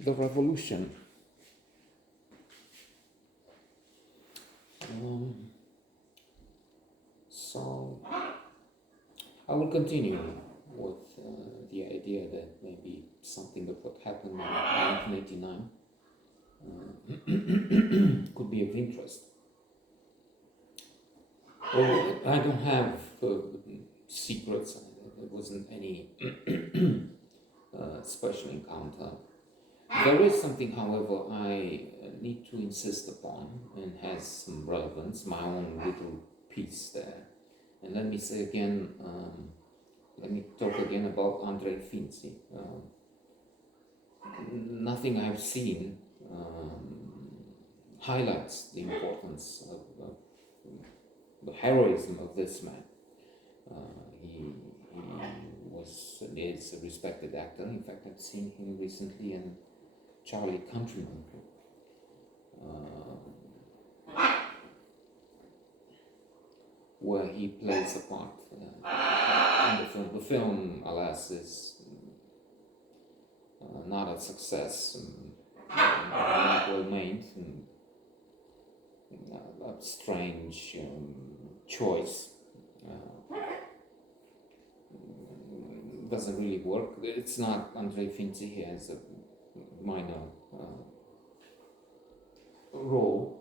the revolution. So I will continue with the idea that maybe something of what happened in 1989 could be of interest. Well, I don't have secrets. There wasn't any special encounter. There is something, however, I need to insist upon and has some relevance, my own little piece there. And let me say again, let me talk again about Andrei Finzi. Nothing I've seen highlights the importance of the heroism of this man. He was and is a respected actor. In fact, I've seen him recently in Charlie Countryman, where he plays a part in the film. The film, alas, is not a success, not well made, and a strange choice. Doesn't really work. It's not Andrei Finzi. He has a minor role,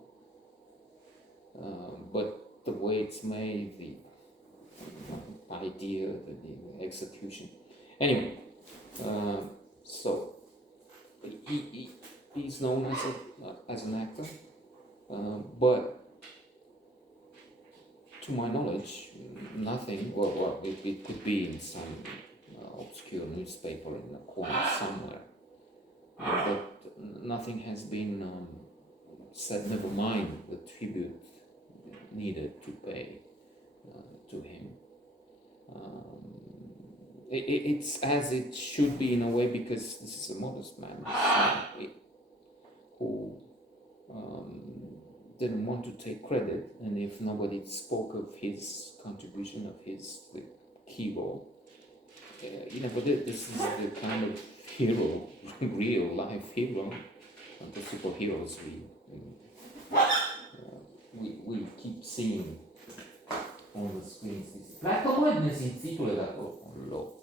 but the way it's made, the idea, the execution. Anyway, so he's known as an actor, but to my knowledge, nothing. Well, it could be in some obscure newspaper in a corner somewhere, but nothing has been said. Never mind the tribute needed to pay to him. It's as it should be in a way, because this is a modest man who didn't want to take credit, and if nobody spoke of his contribution, of his key role, but this is the kind of hero, real life hero, and the superheroes we keep seeing on the screens. Come on, dnes intitule d'acolo.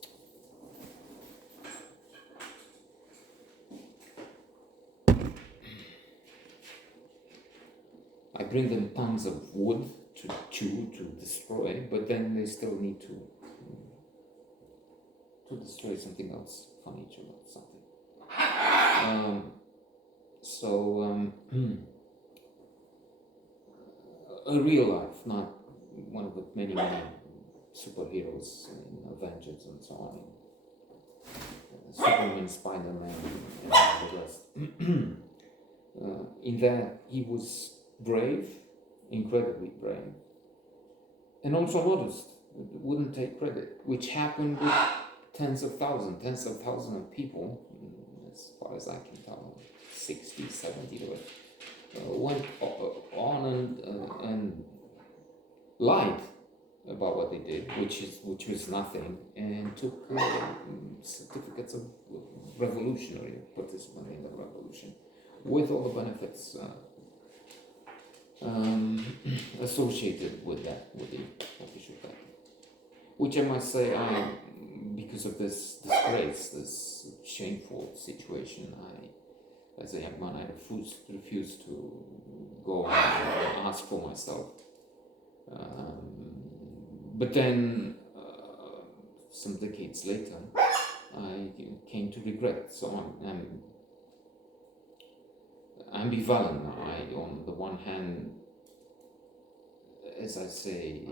I bring them tons of wood to chew, to destroy, but then they still need to destroy something else, furniture or something. A real life, not one of the many superheroes in Avengers and so on. Superman, Spider-Man, and the rest. In that, he was brave, incredibly brave, and also modest. Wouldn't take credit, which happened with tens of thousands of people, as far as I can tell, 60, 70 went on and lied about what they did, which was nothing, and took certificates of revolutionary participant in the revolution, with all the benefits associated with that, with the official title. Which I must say, because of this disgrace, this shameful situation, as a young man, I refused to go and ask for myself. But then, some decades later, I came to regret. So I'm ambivalent. On the one hand, as I say,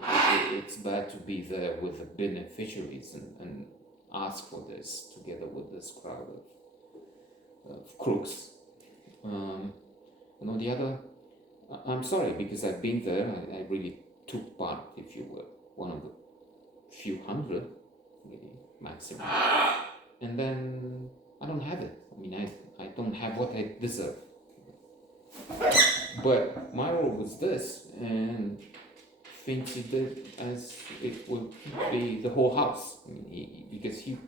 it's bad to be there with the beneficiaries and ask for this together with this crowd of crooks. And on the other, I'm sorry, because I've been there. I really took part, if you will, one of the few hundred, maybe maximum. And then I don't have it. I mean, I don't have what I deserve. But my role was this, and Finzi did as it would be the whole house. I mean, because he,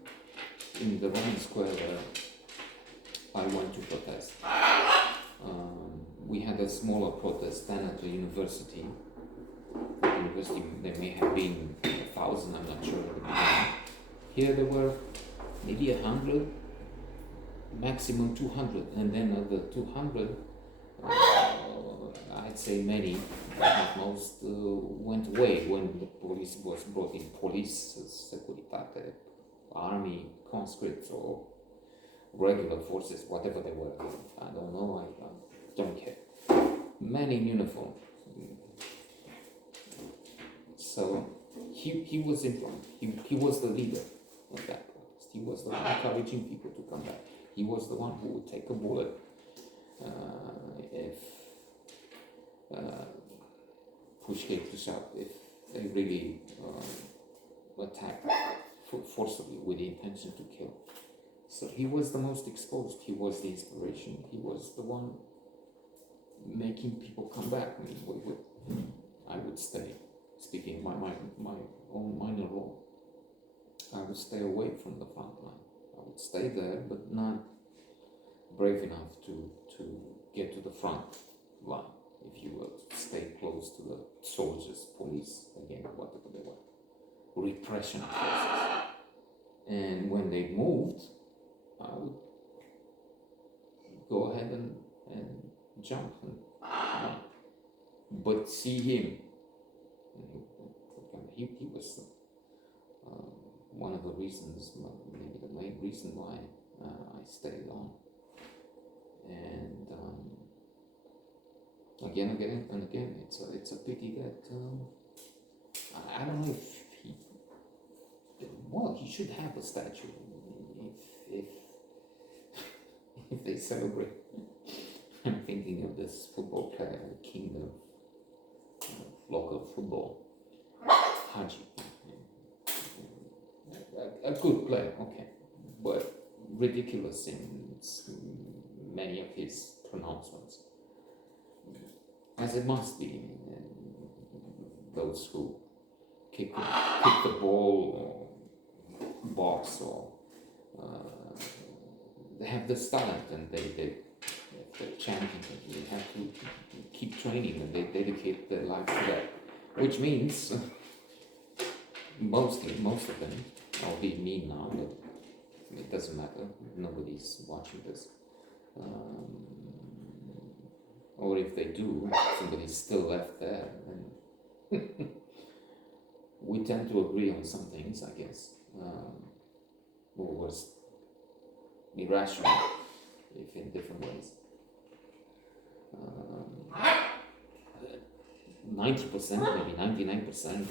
in the Roman Square I went to protest. We had a smaller protest then at the university. At the university, there may have been 1,000, I'm not sure at the beginning. Here there were maybe 100, maximum 200, and then of the 200, I'd say many, but not most, went away when the police was brought in. Police, Securitate, army, conscripts, or regular forces, whatever they were. I don't know, I don't care. Men in uniform. So he was in front. He was the leader of that protest. He was the one encouraging people to come back. He was the one who would take a bullet if push came to shove, if they really attacked forcibly with the intention to kill. So he was the most exposed. He was the inspiration. He was the one making people come back. I mean, I would stay. Speaking my own minor role, I would stay away from the front line. I would stay there, but not brave enough to get to the front line, if you will, stay close to the soldiers, police, again, whatever they were, repression forces. And when they moved, I would go ahead and jump and run. But see him, he was one of the reasons, maybe the main reason why I stayed on. And again and again, it's a pity that I don't know if he should have a statue if they celebrate. I'm thinking of this football player, the king of local football, Hagi. A good player, okay, but ridiculous in many of his pronouncements, as it must be. Those who kick the ball or box or they have this talent, and they're champion. They have to keep training, and they dedicate their life to that, which means most of them, I'll be mean now, but it doesn't matter, nobody's watching this, or if they do, somebody's still left there, and we tend to agree on some things, I guess, or was irrational, if in different ways. 90%, maybe 99%,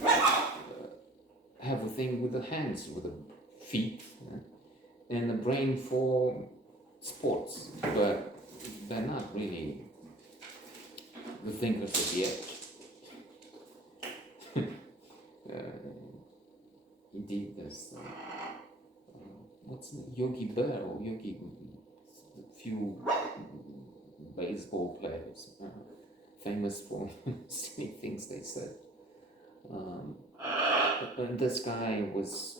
have a thing with the hands, with the feet, and the brain for sports, but they're not really the thinkers at the edge. Indeed, there's what's Yogi Bear or Yogi, a few baseball players, famous for silly things they said. And this guy was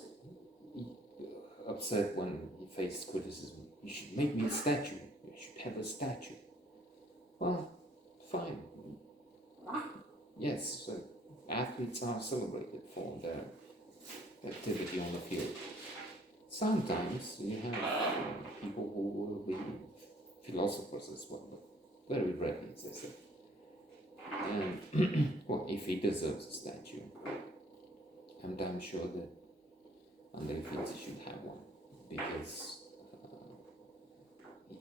upset when he faced criticism. You should make me a statue. You should have a statue. Well, fine. Yes, athletes are celebrated for their activity on the field. Sometimes you have people who will be philosophers as well, but very rarely, as I said. And well, if he deserves a statue, I'm damn sure that Andrei Fiți should have one, because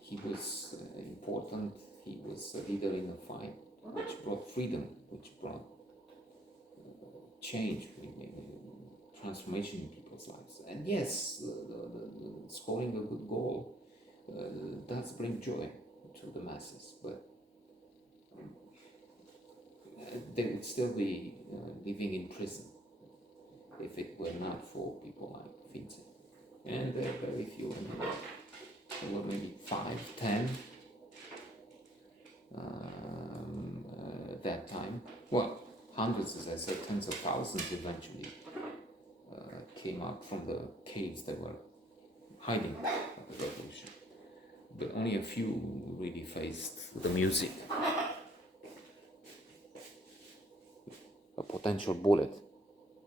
he was important. He was a leader in a fight which brought freedom, which brought change, transformation in people's lives. And yes, the scoring a good goal does bring joy to the masses, but they would still be living in prison if it were not for people like Fiți. And there are very few anymore. There were maybe 5, 10 at that time. Well, hundreds, as I said, tens of thousands eventually came out from the caves they were hiding at the revolution. but only a few really faced the music. A potential bullet